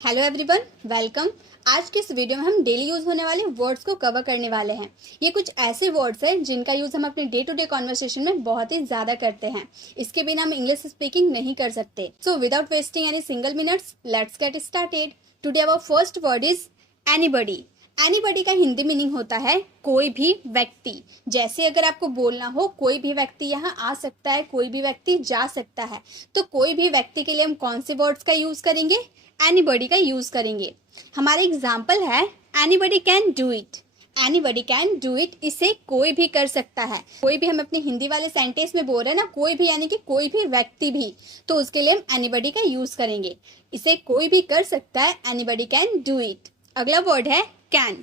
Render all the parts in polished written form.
Hello everyone, welcome. आज के इस वीडियो में हम डेली यूज़ होने वाले वर्ड्स को कवर करने वाले हैं। ये कुछ ऐसे वर्ड्स हैं जिनका यूज़ हम अपने डे टू डे कॉन्वर्सेशन में बहुत ही ज़्यादा करते हैं। इसके बिना हम इंग्लिश स्पीकिंग नहीं कर सकते। So without wasting any single minutes, let's get started. Today our first word is anybody. Anybody का हिंदी मीनिंग होता है कोई भी व्यक्ति। जैसे अगर आपको बोलना हो कोई भी व्यक्ति यहाँ आ सकता है, कोई भी व्यक्ति जा सकता है, तो कोई भी व्यक्ति के लिए हम कौन से वर्ड्स का यूज़ करेंगे? एनीबडी का यूज़ करेंगे। हमारा एग्जाम्पल है anybody can do it. Anybody can do it, इसे कोई भी कर सकता है। कोई भी हम अपने हिंदी वाले सेंटेंस में बोल रहे हैं ना, कोई भी यानी कि कोई भी व्यक्ति भी, तो उसके लिए हम एनीबडी का यूज़ करेंगे। इसे कोई भी कर सकता है, एनीबडी कैन डू इट। अगला वर्ड है कैन।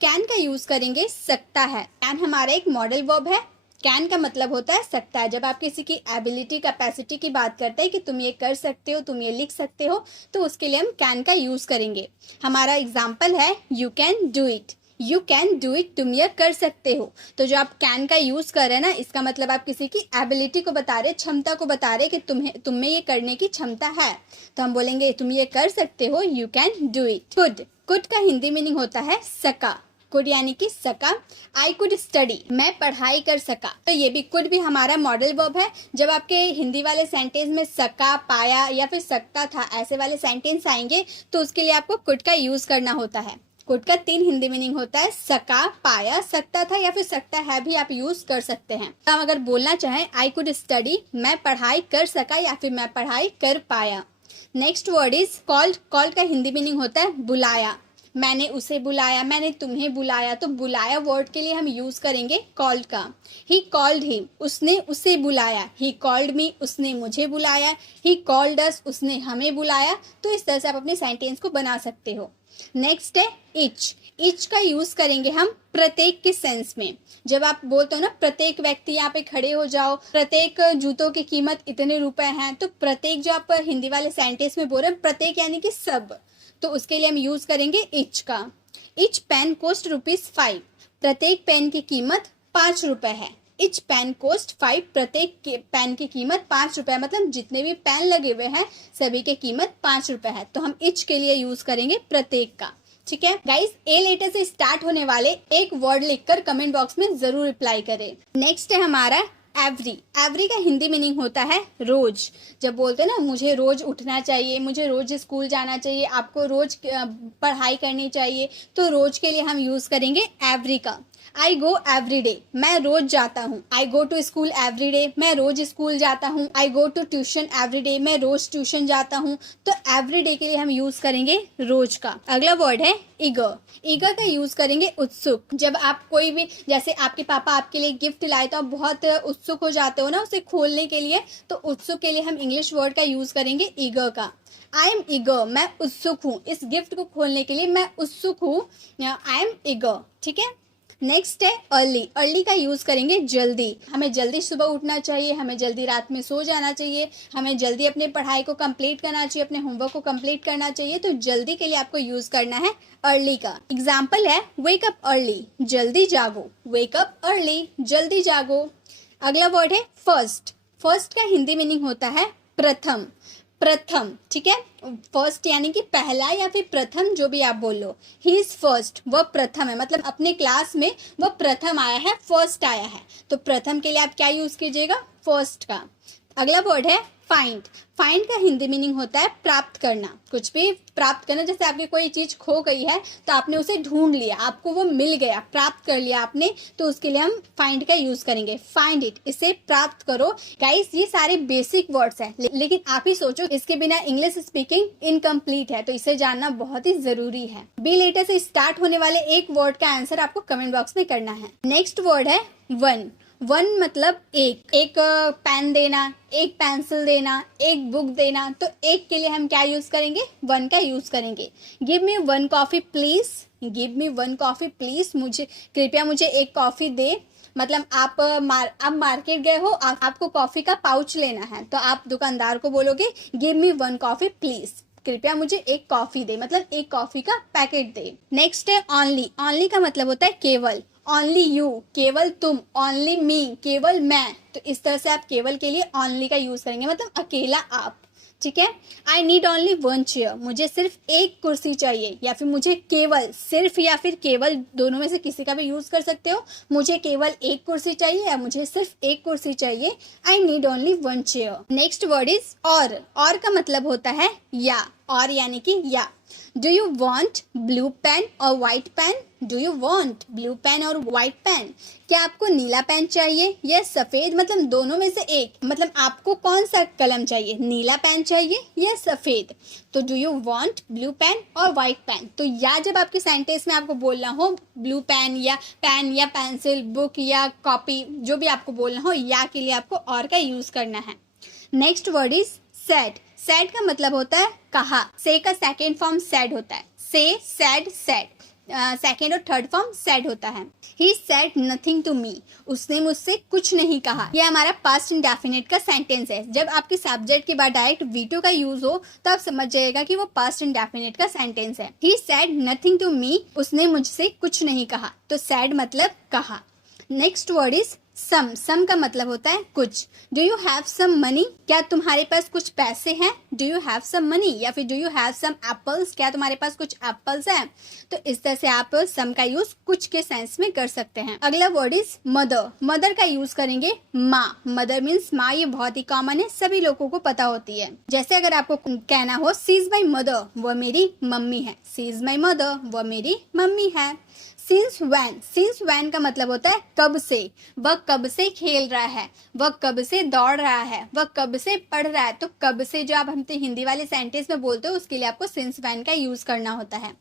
कैन का यूज़ करेंगे सकता है। कैन हमारा एक मॉडल वर्ब है। कैन का मतलब होता है सकता है। जब आप किसी की एबिलिटी, कैपेसिटी की बात करते हैं कि तुम ये कर सकते हो, तुम ये लिख सकते हो, तो उसके लिए हम कैन का यूज़ करेंगे। हमारा एग्जाम्पल है you can do it. You can do it, तुम ये कर सकते हो। तो जो आप कैन का यूज़ कर रहे हैं ना, इसका मतलब आप किसी की एबिलिटी को बता रहे, क्षमता को बता रहे कि तुम में ये करने की क्षमता है। तो हम बोलेंगे तुम ये कर सकते हो, you can do it. Could. Could का हिंदी मीनिंग होता है सका। कुड यानी कि सका। आई कुड स्टडी, मैं पढ़ाई कर सका। तो ये भी कुड भी हमारा मॉडल वर्ब है। जब आपके हिंदी वाले सेंटेंस में सका, पाया या फिर सकता था, ऐसे वाले सेंटेंस आएंगे, तो उसके लिए आपको कुड का यूज़ करना होता है। कुड का 3 हिंदी मीनिंग होता है सका, पाया, सकता था या फिर सकता है भी आप यूज़ कर सकते हैं। तो हम अगर बोलना चाहें आई कुड स्टडी, मैं पढ़ाई कर सका या फिर मैं पढ़ाई कर पाया। Next word is called. Called का हिंदी मीनिंग होता है बुलाया। मैंने उसे बुलाया, मैंने तुम्हें बुलाया। तो बुलाया वर्ड के लिए हम यूज करेंगे कॉल्ड का। ही कॉल्ड हिम, उसने उसे बुलाया। ही कॉल्ड मी, उसने मुझे बुलाया। ही कॉल्ड अस, उसने हमें बुलाया। तो इस तरह से आप अपने सेंटेंस को बना सकते हो। नेक्स्ट है इच। इच का यूज करेंगे हम प्रत्येक के सेंस में। जब आप बोलते हो ना प्रत्येक व्यक्ति यहाँ पे खड़े हो जाओ, प्रत्येक जूतों की कीमत इतने रुपए हैं, तो प्रत्येक जो आप हिंदी वाले सेंटेंस में बोल रहे हैं, प्रत्येक यानी कि सब, तो उसके लिए हम यूज करेंगे इच का। Each pen cost ₹5। प्रत्येक पेन की कीमत 5 रुपए है। इच पेन कोस्ट 5, प्रत्येक पेन की कीमत 5 रुपए है। मतलब जितने भी पेन लगे हुए हैं सभी की कीमत 5 रुपए है। तो हम इच के लिए यूज करेंगे प्रत्येक का। ठीक है गाइस, ए लेटर से स्टार्ट होने वाले एक वर्ड लिखकर कमेंट बॉक्स में जरूर रिप्लाई करें। नेक्स्ट है हमारा एवरी। एवरी का हिंदी मीनिंग होता है रोज। जब बोलते हैं ना मुझे रोज उठना चाहिए, मुझे रोज स्कूल जाना चाहिए, आपको रोज पढ़ाई करनी चाहिए, तो रोज के लिए हम यूज करेंगे एवरी का। आई गो एवरी डे, मैं रोज जाता हूँ। I go to school every day, मैं रोज स्कूल जाता हूँ। I go to tuition every day, मैं रोज ट्यूशन जाता हूँ। तो एवरी डे के लिए हम यूज करेंगे रोज का। अगला वर्ड है ईगर। ईगर का यूज करेंगे उत्सुक। जब आप कोई भी, जैसे आपके पापा आपके लिए गिफ्ट लाए तो आप बहुत उत्सुक हो जाते हो ना उसे खोलने के लिए, तो उत्सुक के लिए हम इंग्लिश वर्ड का यूज करेंगे ईगर का। आई एम ईगर, मैं उत्सुक हूँ। इस गिफ्ट को खोलने के लिए मैं उत्सुक हूँ। I M eager. ठीक है। नेक्स्ट है अर्ली। अर्ली का यूज करेंगे जल्दी। हमें जल्दी सुबह उठना चाहिए, हमें जल्दी रात में सो जाना चाहिए, हमें जल्दी अपने पढ़ाई को कंप्लीट करना चाहिए, अपने होमवर्क को कंप्लीट करना चाहिए। तो जल्दी के लिए आपको यूज करना है अर्ली का। एग्जाम्पल है वेक अप अर्ली, जल्दी जागो। वेक अप अर्ली, जल्दी जागो। अगला वर्ड है फर्स्ट। फर्स्ट का हिंदी मीनिंग होता है प्रथम। प्रथम, ठीक है। फर्स्ट यानी कि पहला या फिर प्रथम, जो भी आप बोल लो। ही इज फर्स्ट, वह प्रथम है। मतलब अपने क्लास में वह प्रथम आया है, फर्स्ट आया है। तो प्रथम के लिए आप क्या यूज कीजिएगा? फर्स्ट का। अगला वर्ड है फाइंड। फाइंड का हिंदी मीनिंग होता है प्राप्त करना। कुछ भी प्राप्त करना, जैसे आपकी कोई चीज खो गई है तो आपने उसे ढूंढ लिया, आपको वो मिल गया, प्राप्त कर लिया आपने, तो उसके लिए हम फाइंड का यूज करेंगे। फाइंड इट, इसे प्राप्त करो। गाइस, ये सारे बेसिक वर्ड्स हैं, लेकिन आप ही सोचो इसके बिना इंग्लिश स्पीकिंग इनकम्प्लीट है, तो इसे जानना बहुत ही जरूरी है। बी लेटर से स्टार्ट होने वाले एक वर्ड का आंसर आपको कमेंट बॉक्स में करना है। नेक्स्ट वर्ड है वन। वन मतलब एक पेन देना, एक पेंसिल देना, एक बुक देना। तो एक के लिए हम क्या यूज करेंगे? वन का यूज करेंगे। Give me one coffee please. Give me one coffee please, मुझे कृपया मुझे एक कॉफी दे। मतलब आप मार्केट गए हो, आपको कॉफी का पाउच लेना है, तो आप दुकानदार को बोलोगे give me one coffee please, कृपया मुझे एक कॉफी दे, मतलब एक कॉफी का पैकेट दे। नेक्स्ट है ऑनली। ऑनली का मतलब होता है केवल। ओनली यू, केवल तुम। ओनली मी, केवल मैं। तो इस तरह से आप केवल के लिए ओनली का यूज करेंगे, मतलब अकेला आप। ठीक है। I need only one chair, मुझे सिर्फ एक कुर्सी चाहिए, या फिर मुझे केवल, सिर्फ या फिर केवल, दोनों में से किसी का भी यूज कर सकते हो। मुझे केवल एक कुर्सी चाहिए या मुझे सिर्फ एक कुर्सी चाहिए। I need only one chair. Next word is और का मतलब होता है या, और यानी कि या। Do you want blue pen और white pen? Do you want blue pen और व्हाइट पेन? क्या आपको नीला पेन चाहिए या सफेद? मतलब दोनों में से एक, मतलब आपको कौन सा कलम चाहिए, नीला पेन चाहिए या सफेद? तो do you want blue pen और व्हाइट पेन। तो या जब आपके सेंटेंस में आपको बोलना हो ब्लू पेन या पेंसिल, बुक या कॉपी, जो भी आपको बोलना हो, या के लिए आपको और का यूज करना है। Next word is sad. Sad का मतलब होता है कहा। से का सेकेंड फॉर्म सैड होता है। से, सैड, सैड, सेकेंड और थर्ड फॉर्म सैड होता है। He said nothing to me, उसने मुझसे कुछ नहीं कहा। यह हमारा पास्ट इंडेफिनिट का सेंटेंस है। जब आपके सब्जेक्ट के बाद डायरेक्ट वीटो का यूज हो तो आप समझ जाएगा कि वो पास्ट इंडेफिनिट का सेंटेंस है। He said nothing to me, उसने मुझसे कुछ नहीं कहा। तो सैड मतलब कहा। Next word is some. Some का मतलब होता है कुछ। Do you have some money, क्या तुम्हारे पास कुछ पैसे हैं? Do you have some money, या फिर do you have some apples, क्या तुम्हारे पास कुछ एप्पल्स हैं? तो इस तरह से आप सम का यूज कुछ के सेंस में कर सकते हैं। अगला वर्ड इज मदर। मदर का यूज करेंगे माँ। मदर मीन्स माँ, ये बहुत ही कॉमन है, सभी लोगों को पता होती है। जैसे अगर आपको कहना हो सी इज माई मदर, वह मेरी मम्मी है। सी इज माई मदर, वह मेरी मम्मी है। Since van. सिंस वैन का मतलब होता है कब से। वह कब से खेल रहा है, वह कब से दौड़ रहा है, वह कब से पढ़ रहा है। तो कब से जो आप हम हिंदी वाले सेंटेंस में बोलते हो उसके लिए आपको सिंस वैन का यूज करना होता है।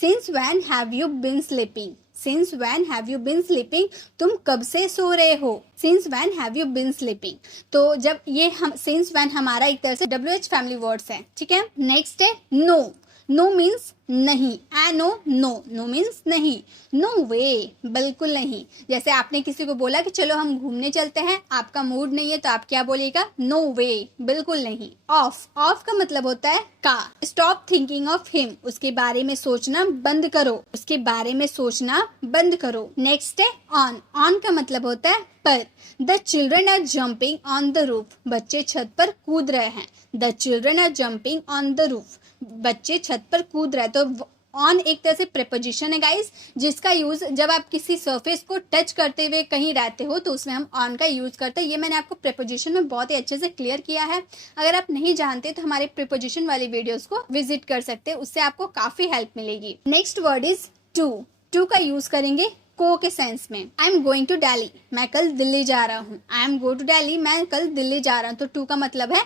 Since when have you been sleeping. Since when have you been sleeping, तुम कब से सो रहे हो। Since when have you been sleeping. तो जब ये हम सिंस वैन हमारा एक तरह से WH फैमिली वर्ड्स है, ठीक है। नेक्स्ट है नो। नो मीन्स नहीं। नो, नो मीन्स नहीं। नो वे, बिल्कुल नहीं। जैसे आपने किसी को बोला कि चलो हम घूमने चलते हैं, आपका मूड नहीं है, तो आप क्या बोलेगा? नो वे, बिल्कुल नहीं। ऑफ। ऑफ का मतलब होता है का। स्टॉप थिंकिंग ऑफ हिम, उसके बारे में सोचना बंद करो। उसके बारे में सोचना बंद करो। नेक्स्ट है ऑन। ऑन का मतलब होता है पर। The children are jumping on the roof, बच्चे छत पर कूद रहे हैं। The children are jumping on the roof, बच्चे छत पर कूद रहे हैं। तो ऑन एक तरह से प्रीपोजिशन है गाइस, जिसका यूज जब आप किसी सरफेस को टच करते हुए कहीं रहते हो तो उसमें हम ऑन का यूज करते हैं। ये मैंने आपको प्रीपोजिशन में बहुत ही अच्छे से क्लियर किया है। अगर आप नहीं जानते तो हमारे प्रीपोजिशन वाली वीडियोस को विजिट कर सकते हैं, उससे आपको काफी हेल्प मिलेगी। Next word is to. To का यूज करेंगे को के सेंस में। I am going to Delhi, मैं कल दिल्ली जा रहा हूँ। I am go to Delhi, मैं कल दिल्ली जा रहा हूँ। तो टू का मतलब है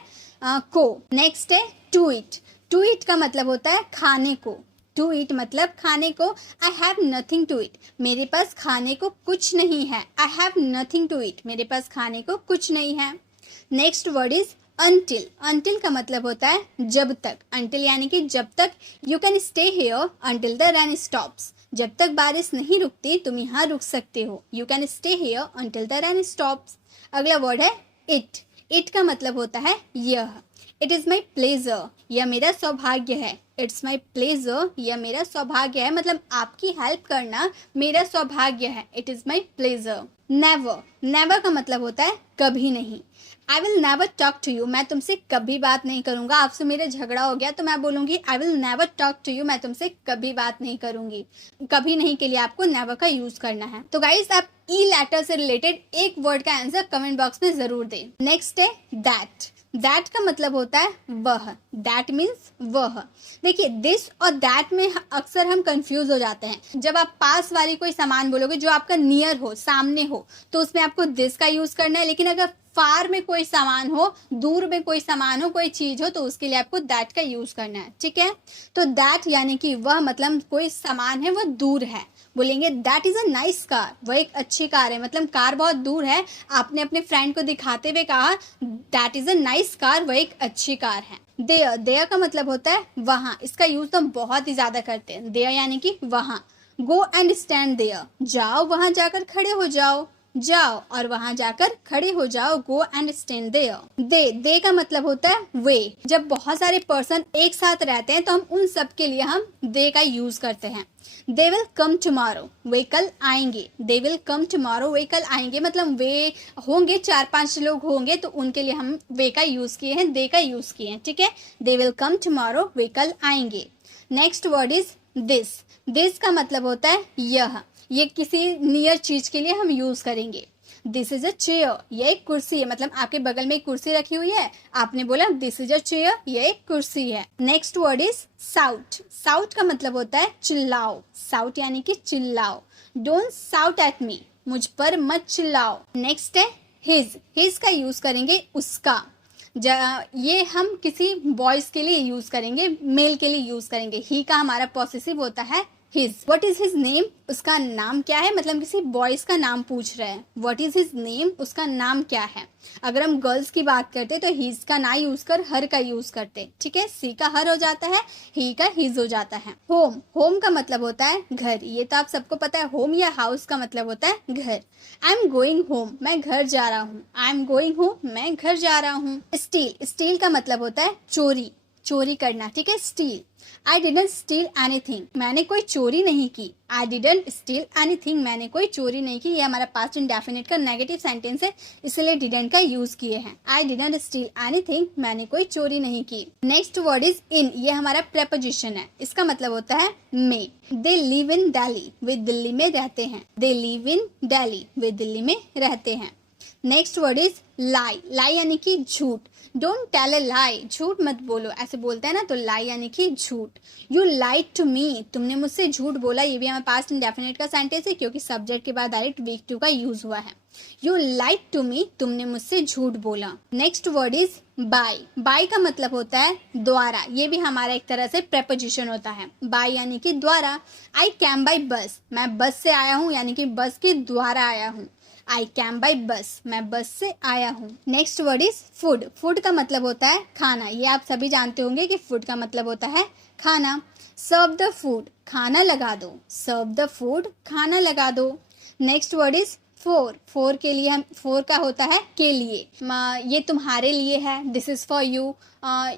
को। नेक्स्ट है टू ईट। टू ईट का मतलब होता है खाने को। टू ईट मतलब खाने को। I have nothing to eat, मेरे पास खाने को कुछ नहीं है। I have nothing to eat, मेरे पास खाने को कुछ नहीं है। Next word is until. Until का मतलब होता है जब तक। अनटिल यानी कि जब तक। You can stay here until the rain stops, जब तक बारिश नहीं रुकती तुम यहाँ रुक सकते हो। You can stay here until the rain stops. अगला वर्ड है इट। इट का मतलब होता है यह। इट इज़ माई प्लेजर, यह मेरा सौभाग्य है। इट्स माई प्लेजर, यह मेरा सौभाग्य है, मतलब आपकी हेल्प करना मेरा सौभाग्य है। It is my pleasure. Never. Never का मतलब होता है कभी नहीं। I will never talk to you, मैं तुमसे कभी बात नहीं करूंगा। आपसे मेरा झगड़ा हो गया तो मैं बोलूंगी I will never talk to you, मैं तुमसे कभी बात नहीं करूंगी। कभी नहीं के लिए आपको नेवर का यूज करना है। तो गाइस आप ई लेटर से रिलेटेड एक वर्ड का आंसर कमेंट बॉक्स में जरूर दें। नेक्स्ट है दैट। दैट का मतलब होता है वह। दैट मीन्स वह। देखिए दिस और दैट में अक्सर हम कंफ्यूज हो जाते हैं। जब आप पास वाली कोई सामान बोलोगे जो आपका नियर हो, सामने हो, तो उसमें आपको दिस का यूज करना है। लेकिन अगर फार में कोई सामान हो, दूर में कोई सामान हो, कोई चीज हो, तो उसके लिए आपको दैट का यूज करना है, ठीक है। तो दैट यानी कि वह, मतलब कोई सामान है वह दूर है। बोलेंगे that is a nice car, वह एक अच्छी कार है, मतलब कार बहुत दूर है। आपने अपने फ्रेंड को दिखाते हुए कहा that is a nice car, वह एक अच्छी कार है। देयर। देयर का मतलब होता है वहाँ। इसका यूज तो हम बहुत ही ज्यादा करते हैं। देयर यानी कि वहाँ। गो एंड स्टैंड देयर, जाओ वहां जाकर खड़े हो जाओ। जाओ और वहां जाकर खड़े हो जाओ, गो एंड स्टैंड देयर। दे का मतलब होता है वे। जब बहुत सारे पर्सन एक साथ रहते हैं तो हम उन सब के लिए हम दे का यूज करते हैं। दे विल कम टुमारो, वे कल आएंगे। दे विल कम टुमारो, वे कल आएंगे, मतलब वे होंगे, 4-5 लोग होंगे तो उनके लिए हम वे का यूज किए हैं, दे का यूज किए हैं, ठीक है। दे विल कम टुमारो, वे कल आएंगे। Next word is this. This का मतलब होता है यह। ये किसी नियर चीज के लिए हम यूज करेंगे। दिस इज अ चेयर, ये एक कुर्सी है, मतलब आपके बगल में एक कुर्सी रखी हुई है, आपने बोला दिस इज अ चेयर, ये एक कुर्सी है। Next word is shout. Shout का मतलब होता है चिल्लाओ। साउट यानी कि चिल्लाओ। डोंट साउट एट मी, मुझ पर मत चिल्लाओ। नेक्स्ट है हिज। हिज का यूज करेंगे उसका। ये हम किसी बॉयज के लिए यूज करेंगे, मेल के लिए यूज करेंगे। ही का हमारा पॉसेसिव होता है his. What is his name, उसका नाम क्या है, मतलब किसी बॉयज का नाम पूछ रहे हैं। वट इज हिज नेम, उसका नाम क्या है। अगर हम गर्ल्स की बात करते तो हिज का ना यूज कर हर का यूज करते, ठीक है। सी का हर हो जाता है, ही का हिज हो जाता है। होम। होम का मतलब होता है घर, ये तो आप सबको पता है। होम या हाउस का मतलब होता है घर। आई एम गोइंग होम, मैं घर जा रहा हूँ। आई एम गोइंग होम, मैं घर जा रहा हूँ। स्टील। स्टील का मतलब होता है चोरी, चोरी करना, ठीक है। Steel. I didn't steel anything, मैंने कोई चोरी नहीं की। आई डिडंट स्टील एनीथिंग, मैंने कोई चोरी नहीं की। ये हमारा पास्ट इंडेफिनिट का नेगेटिव सेंटेंस है, इसलिए डिडंट का यूज किए हैं। आई डिडंट स्टील एनीथिंग, मैंने कोई चोरी नहीं की। Next word is in. ये हमारा प्रेपोजिशन है, इसका मतलब होता है में। दे लिव इन दिल्ली, वे दिल्ली में रहते हैं। दे लिव इन दिल्ली, वे दिल्ली में रहते हैं। Next word is lie. Lie यानी कि झूठ। डोंट टेल अ लाई, झूठ मत बोलो, ऐसे बोलते हैं ना, तो लाई यानी कि झूठ। यू लाइड टू मी, तुमने मुझसे झूठ बोला। ये भी हमारे पास्ट इंडेफिनिट का सेंटेंस है, क्योंकि सब्जेक्ट के बाद डायरेक्ट वीक टू का यूज हुआ है। यू लाइड टू मी, तुमने मुझसे झूठ बोला। Next word is by. By का मतलब होता है द्वारा, ये भी हमारा एक तरह से प्रेपोजिशन होता है। बाय यानी कि द्वारा। आई कैम बाय बस, मैं बस से आया हूँ, यानी कि बस के द्वारा आया हूँ। आई कैम बाई बस, मैं बस से आया हूँ। Next word is food. Food का मतलब होता है खाना, ये आप सभी जानते होंगे कि फूड का मतलब होता है खाना। सर्व द फूड, खाना लगा दो। सर्व द फूड, खाना लगा दो। Next word is four. Four के लिए हम, फोर का होता है के लिए। ये तुम्हारे लिए है, दिस इज फॉर यू।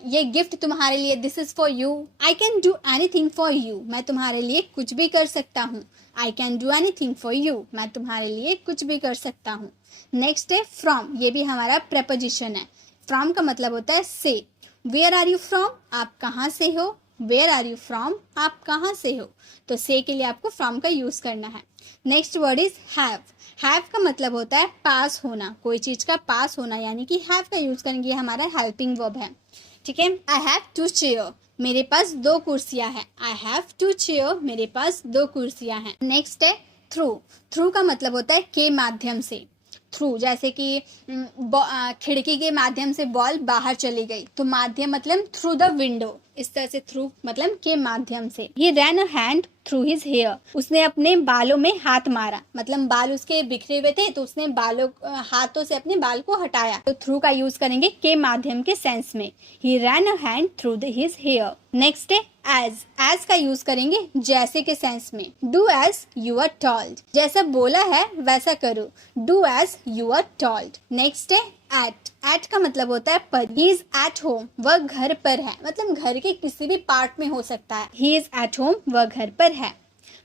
ये गिफ्ट तुम्हारे लिए, this is for you. I can do anything for you, मैं तुम्हारे लिए कुछ भी कर सकता हूँ। I can do anything for you, मैं तुम्हारे लिए कुछ भी कर सकता हूँ। नेक्स्ट है फ्रॉम, ये भी हमारा प्रेपोजिशन है। फ्रॉम का मतलब होता है से। वेयर आर यू फ्रॉम, आप कहाँ से हो। वेयर आर यू फ्रॉम, आप कहाँ से हो। तो से के लिए आपको फ्रॉम का यूज करना है। Next word is have. Have का मतलब होता है पास होना, कोई चीज का पास होना, यानी कि हैव का यूज करेंगे, हमारा हेल्पिंग वर्ब है, ठीक है। आई हैव 2 चेयर, मेरे पास 2 कुर्सियां हैं। आई हैव 2 चेयर, मेरे पास 2 कुर्सियां हैं। नेक्स्ट है थ्रू। थ्रू का मतलब होता है के माध्यम से। थ्रू, जैसे कि खिड़की के माध्यम से बॉल बाहर चली गई, तो माध्यम मतलब थ्रू द विंडो, इस तरह से थ्रू मतलब के माध्यम से। He ran a hand through his hair, उसने अपने बालों में हाथ मारा, मतलब बाल उसके बिखरे हुए थे तो उसने हाथों से अपने बाल को हटाया, तो थ्रू का यूज करेंगे के माध्यम के सेंस में। He ran a hand through his hair. Next है एज। एज का यूज करेंगे जैसे के सेंस में। Do as you are told, जैसा बोला है वैसा करो। Do as you are told. Next है एट। एट का मतलब होता है पर। ही इज एट होम, वह घर पर है, मतलब घर के किसी भी पार्ट में हो सकता है। ही इज एट होम, वह घर पर है।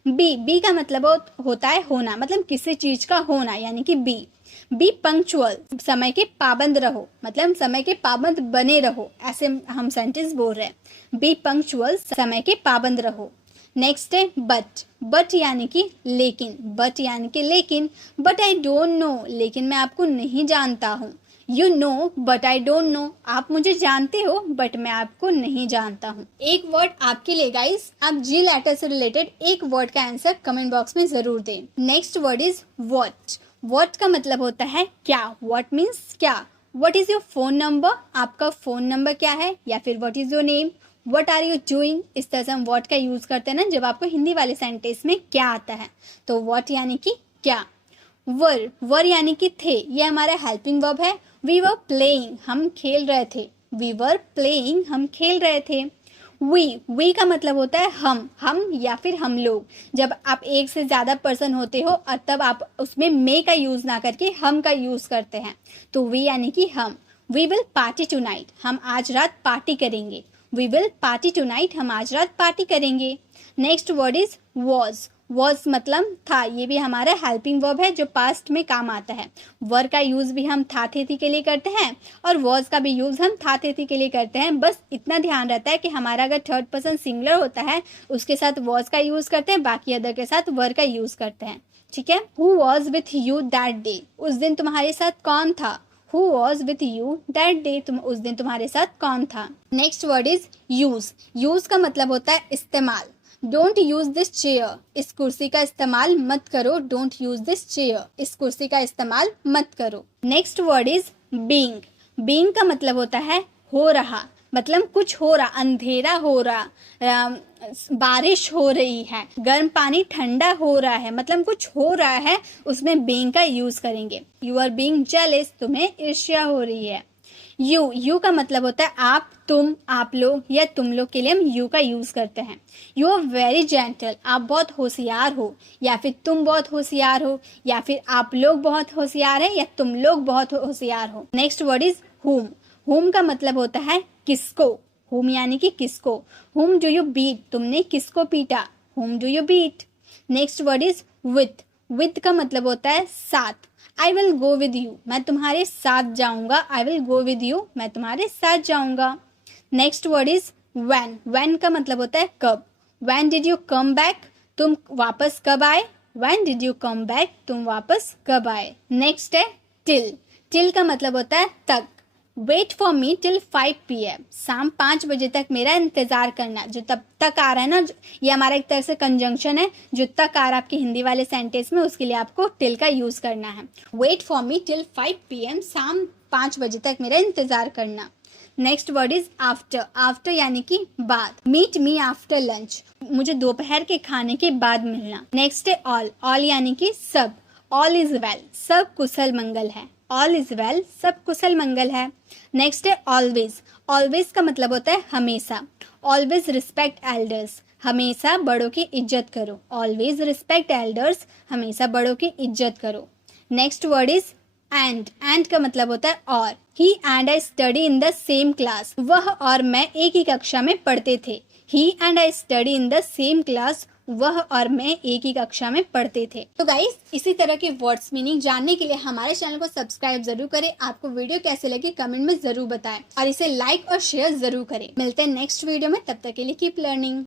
बी। बी का मतलब होता है होना, मतलब किसी चीज का होना, यानी कि बी। बी पंक्चुअल, समय के पाबंद रहो, मतलब समय के पाबंद बने रहो, ऐसे हम सेंटेंस बोल रहे हैं। बी पंक्चुअल, समय के पाबंद रहो। नेक्स्ट है बट। बट यानी कि लेकिन। बट यानी कि लेकिन। बट आई डोंट नो, लेकिन मैं आपको नहीं जानता हूँ। You know but I don't know, आप मुझे जानते हो बट मैं आपको नहीं जानता हूँ। एक वर्ड आपके लिए गाइस, आप जी लेटर से रिलेटेड एक वर्ड का आंसर कमेंट बॉक्स में जरूर दें। Next word is what. What का मतलब होता है क्या। व्हाट मीन्स क्या। What is your phone number, आपका फोन नंबर क्या है, या फिर what is your name. What are you doing, इस तरह से हम व्हाट का यूज करते हैं ना जब आपको हिंदी वाले सेंटेंस में क्या आता है, तो व्हाट यानी कि क्या। वर। वर यानी कि थे, ये हमारा हेल्पिंग वर्ब है। वी वर प्लेइंग, हम खेल रहे थे। वी वर प्लेइंग, हम खेल रहे थे। वी का मतलब होता है हम या फिर हम लोग। जब आप एक से ज़्यादा पर्सन होते हो और तब आप उसमें मे का यूज़ ना करके हम का यूज़ करते हैं, तो वी यानी कि हम। We will party tonight, हम आज रात पार्टी करेंगे। We will party tonight, हम आज रात पार्टी करेंगे। नेक्स्ट वर्ड इज वॉज मतलब था, ये भी हमारा हेल्पिंग वर्ब है जो पास्ट में काम आता है। वर का यूज़ भी हम था थे थी के लिए करते हैं और वॉज का भी यूज़ हम था थे थी के लिए करते हैं। बस इतना ध्यान रहता है कि हमारा अगर थर्ड पर्सन सिंगुलर होता है उसके साथ वॉज का यूज़ करते हैं, बाकी अदर के साथ वर का यूज़ करते हैं। ठीक है। Who was with you that day, उस दिन तुम्हारे साथ कौन था। Who was with you that day, उस दिन तुम्हारे साथ कौन था। नेक्स्ट वर्ड इज यूज का मतलब होता है इस्तेमाल। डोंट यूज दिस चेयर, इस कुर्सी का इस्तेमाल मत करो। डोंट यूज दिस चेयर, इस कुर्सी का इस्तेमाल मत करो। नेक्स्ट वर्ड इज बीइंग का मतलब होता है हो रहा, मतलब कुछ हो रहा, अंधेरा हो रहा, बारिश हो रही है, गर्म पानी ठंडा हो रहा है, मतलब कुछ हो रहा है, उसमें बीइंग का यूज करेंगे। यू आर बीइंग जेलस, तुम्हें ईर्ष्या हो रही है। यू का मतलब होता है आप, तुम, आप लोग या तुम लोग के लिए हम यू का यूज करते हैं। यू आर वेरी जेंटल, आप बहुत होशियार हो, या फिर तुम बहुत होशियार हो, या फिर आप लोग बहुत होशियार हैं, या तुम लोग बहुत होशियार हो। नेक्स्ट वर्ड इज होम का मतलब होता है किसको। होम यानी कि किसको। होम डू यू बीट, तुमने किसको पीटा। Whom do you beat. Next word is with का मतलब होता है साथ। I will go with you, मैं तुम्हारे साथ जाऊंगा। I will go with you, मैं तुम्हारे साथ जाऊंगा। नेक्स्ट वर्ड इज व्हेन का मतलब होता है कब। When did you come back, तुम वापस कब आए। When did you come back, तुम वापस कब आए। नेक्स्ट है टिल का मतलब होता है तक। Wait for me till 5 PM, शाम 5 बजे तक मेरा इंतजार करना। जो तब तक आ रहा है ना, ये हमारा एक तरह से कंजंक्शन है। जो तक आ रहा है आपके हिंदी वाले सेंटेंस में, उसके लिए आपको टिल का यूज करना है। Wait for me till 5 PM, शाम 5 बजे तक मेरा इंतजार करना। नेक्स्ट वर्ड इज आफ्टर यानी कि बाद। मीट मी आफ्टर लंच, मुझे दोपहर के खाने के बाद मिलना। नेक्स्ट है ऑल यानी कि सब। ऑल इज वेल, सब कुशल मंगल है। ऑल इज वेल, सब कुशल मंगल है। नेक्स्ट है ऑलवेज का मतलब होता है हमेशा। ऑलवेज रिस्पेक्ट एल्डर्स, हमेशा बड़ों की इज्जत करो। ऑलवेज रिस्पेक्ट एल्डर्स, हमेशा बड़ों की इज्जत करो। नेक्स्ट वर्ड इज एंड का मतलब होता है और। He and I study in the same class, वह और मैं एक ही कक्षा में पढ़ते थे। He and I study in the same class, वह और मैं एक ही कक्षा में पढ़ते थे। तो गाइस, इसी तरह के वर्ड्स मीनिंग जानने के लिए हमारे चैनल को सब्सक्राइब जरूर करें। आपको वीडियो कैसे लगी कमेंट में जरूर बताएं और इसे लाइक और शेयर जरूर करें। मिलते हैं नेक्स्ट वीडियो में, तब तक के लिए कीप लर्निंग।